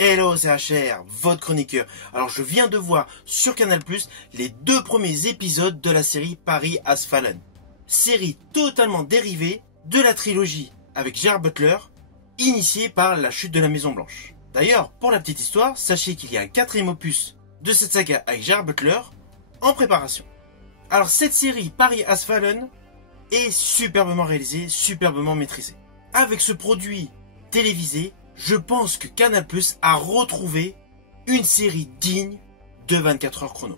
Hello, c'est HR, votre chroniqueur. Alors je viens de voir sur Canal+, les 2 premiers épisodes de la série Paris Has Fallen. Série totalement dérivée de la trilogie avec Gerard Butler, initiée par la chute de la Maison Blanche. D'ailleurs, pour la petite histoire, sachez qu'il y a un 4e opus de cette saga avec Gerard Butler en préparation. Alors cette série Paris Has Fallen est superbement réalisée, superbement maîtrisée. Avec ce produit télévisé, je pense que Canal+ a retrouvé une série digne de 24 heures chrono.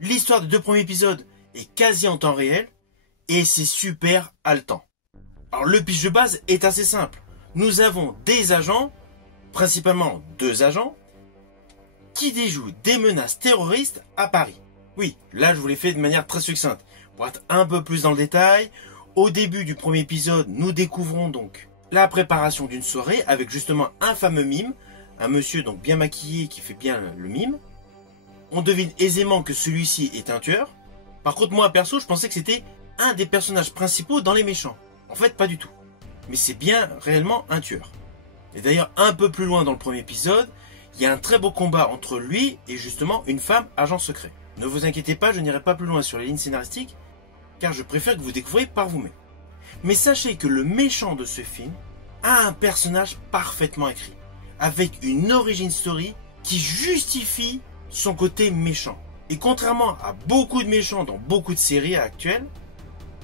L'histoire des 2 premiers épisodes est quasi en temps réel et c'est super haletant. Alors le pitch de base est assez simple. Nous avons des agents, principalement 2 agents, qui déjouent des menaces terroristes à Paris. Oui, là je vous l'ai fait de manière très succincte. Pour être un peu plus dans le détail, au début du premier épisode, nous découvrons donc la préparation d'une soirée avec justement un fameux mime, un monsieur donc bien maquillé qui fait bien le mime. On devine aisément que celui-ci est un tueur. Par contre moi perso je pensais que c'était un des personnages principaux dans les méchants. En fait pas du tout. Mais c'est bien réellement un tueur. Et d'ailleurs un peu plus loin dans le premier épisode, il y a un très beau combat entre lui et justement une femme agent secret. Ne vous inquiétez pas, je n'irai pas plus loin sur les lignes scénaristiques, car je préfère que vous découvriez par vous-même. Mais sachez que le méchant de ce film a un personnage parfaitement écrit, avec une origin story qui justifie son côté méchant. Et contrairement à beaucoup de méchants dans beaucoup de séries actuelles,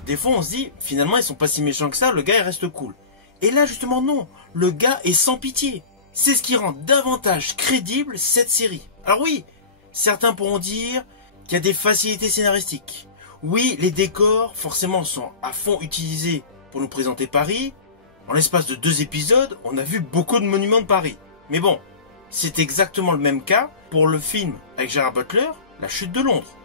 des fois on se dit finalement ils sont pas si méchants que ça, le gars il reste cool. Et là justement non, le gars est sans pitié. C'est ce qui rend davantage crédible cette série. Alors oui, certains pourront dire qu'il y a des facilités scénaristiques. Oui, les décors forcément sont à fond utilisés pour nous présenter Paris. En l'espace de 2 épisodes, on a vu beaucoup de monuments de Paris. Mais bon, c'est exactement le même cas pour le film avec Gerard Butler, La Chute de Londres.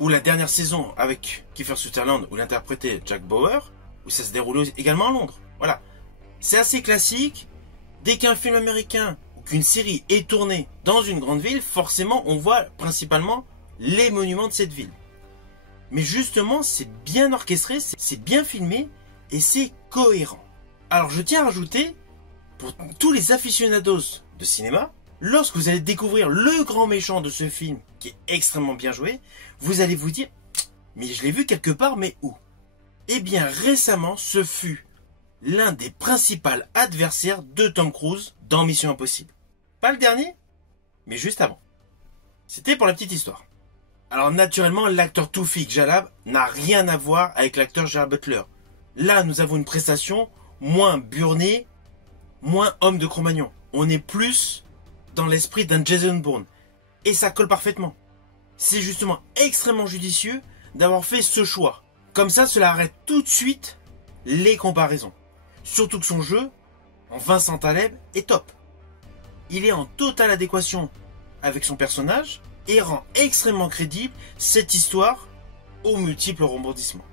Ou la dernière saison avec Kiefer Sutherland où il interprétait Jack Bauer, où ça se déroulait également à Londres. Voilà. C'est assez classique. Dès qu'un film américain ou qu'une série est tournée dans une grande ville, forcément on voit principalement les monuments de cette ville. Mais justement, c'est bien orchestré, c'est bien filmé et c'est cohérent. Alors je tiens à rajouter, pour tous les aficionados de cinéma, lorsque vous allez découvrir le grand méchant de ce film, qui est extrêmement bien joué, vous allez vous dire « Mais je l'ai vu quelque part, mais où ?» Eh bien récemment, ce fut l'un des principaux adversaires de Tom Cruise dans Mission Impossible. Pas le dernier, mais juste avant. C'était pour la petite histoire. Alors naturellement, l'acteur Taoufik Jalab n'a rien à voir avec l'acteur Gerard Butler. Là, nous avons une prestation moins burnée, moins homme de Cro-Magnon. On est plus dans l'esprit d'un Jason Bourne. Et ça colle parfaitement. C'est justement extrêmement judicieux d'avoir fait ce choix. Comme ça, cela arrête tout de suite les comparaisons. Surtout que son jeu, en Vincent Taleb, est top. Il est en totale adéquation avec son personnage et rend extrêmement crédible cette histoire aux multiples rebondissements.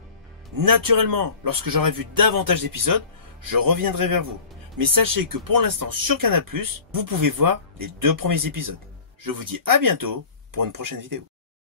Naturellement, lorsque j'aurai vu davantage d'épisodes, je reviendrai vers vous. Mais sachez que pour l'instant sur Canal+, vous pouvez voir les 2 premiers épisodes. Je vous dis à bientôt pour une prochaine vidéo.